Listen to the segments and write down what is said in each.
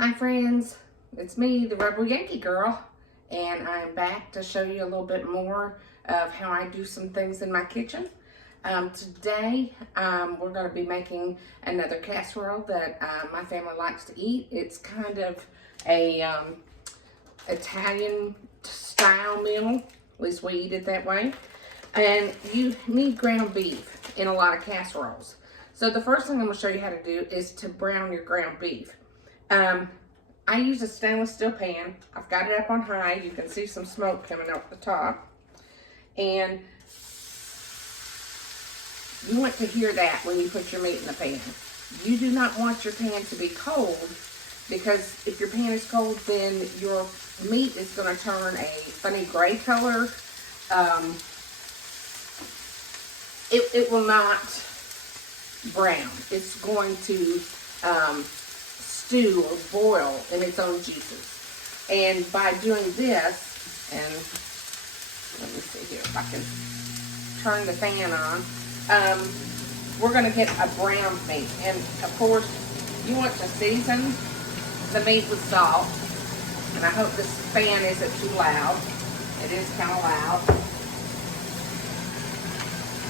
Hi friends, it's me, the Rebel Yankee Girl, and I'm back to show you a little bit more of how I do some things in my kitchen. Today, we're going to be making another casserole that my family likes to eat. It's kind of a Italian style meal, at least we eat it that way. And you need ground beef in a lot of casseroles. So the first thing I'm going to show you how to do is to brown your ground beef. I use a stainless steel pan. I've got it up on high. You can see some smoke coming out the top. And you want to hear that when you put your meat in the pan. You do not want your pan to be cold, because if your pan is cold, then your meat is going to turn a funny gray color. It will not brown. It's going to stew or boil in its own juices. And by doing this, and let me see here if I can turn the fan on, we're going to get a brown meat. And of course, you want to season the meat with salt. And I hope this fan isn't too loud. It is kind of loud.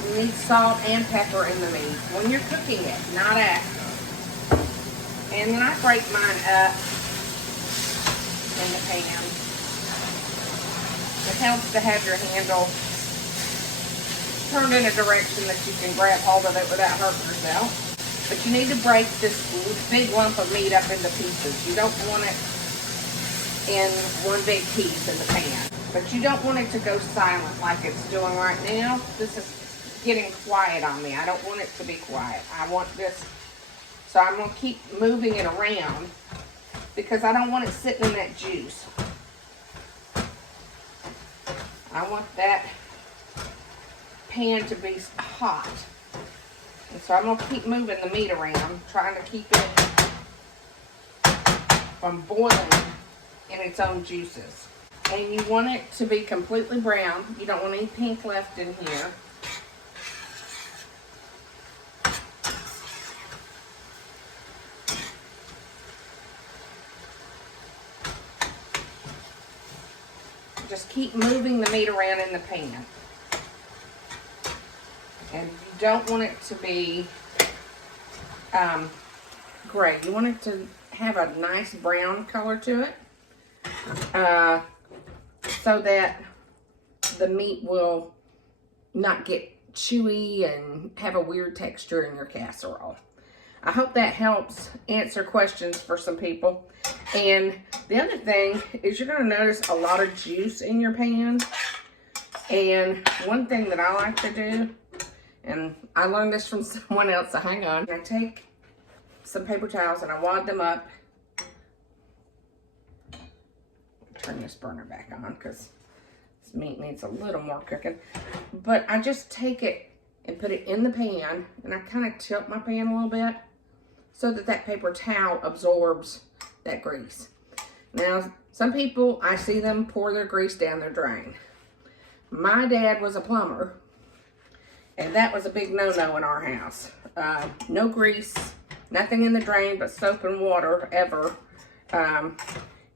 You need salt and pepper in the meat when you're cooking it, not after. And then I break mine up in the pan. It helps to have your handle turned in a direction that you can grab hold of it without hurting yourself. But you need to break this big lump of meat up into pieces. You don't want it in one big piece in the pan. But you don't want it to go silent like it's doing right now. This is getting quiet on me. I don't want it to be quiet. I want this. So I'm going to keep moving it around because I don't want it sitting in that juice. I want that pan to be hot. And so I'm going to keep moving the meat around, trying to keep it from boiling in its own juices. And you want it to be completely brown. You don't want any pink left in here. Just keep moving the meat around in the pan. And you don't want it to be gray. You want it to have a nice brown color to it, so that the meat will not get chewy and have a weird texture in your casserole. I hope that helps answer questions for some people. And the other thing is you're going to notice a lot of juice in your pan. And one thing that I like to do, and I learned this from someone else, so hang on. I take some paper towels and I wad them up. Turn this burner back on because this meat needs a little more cooking. But I just take it and put it in the pan, and I kind of tilt my pan a little bit so that that paper towel absorbs that grease. Now, some people, I see them pour their grease down their drain. My dad was a plumber, and that was a big no-no in our house. No grease, nothing in the drain but soap and water ever.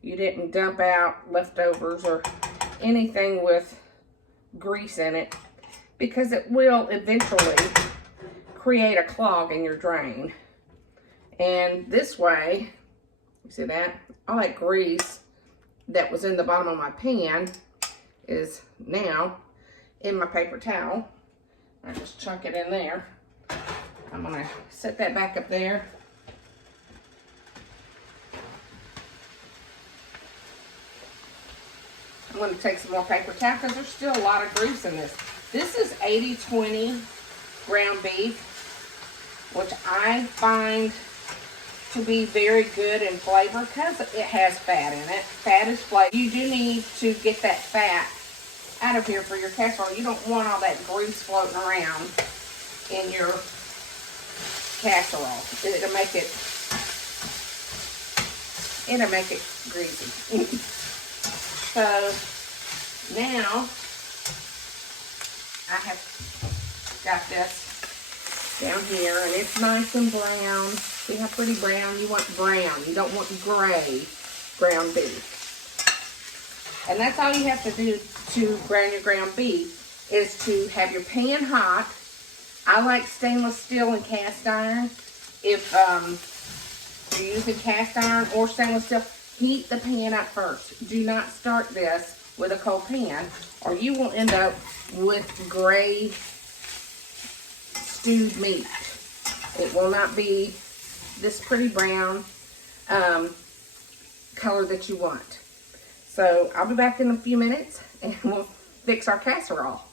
You didn't dump out leftovers or anything with grease in it, because it will eventually create a clog in your drain. And this way, you see that? All that grease that was in the bottom of my pan is now in my paper towel. I just chunk it in there. I'm gonna set that back up there. I'm gonna take some more paper towel because there's still a lot of grease in this. This is 80-20 ground beef, which I find to be very good in flavor because it has fat in it. Fat is flavor. You do need to get that fat out of here for your casserole. You don't want all that grease floating around in your casserole. It'll make it greasy. So now I have got this down here, and it's nice and brown. See how pretty brown? You want brown. You don't want gray ground beef. And that's all you have to do to brown your ground beef, is to have your pan hot. I like stainless steel and cast iron. If you're using cast iron or stainless steel, heat the pan up first. Do not start this with a cold pan, or you will end up with gray stewed meat. It will not be this pretty brown color that you want. So I'll be back in a few minutes and we'll fix our casserole.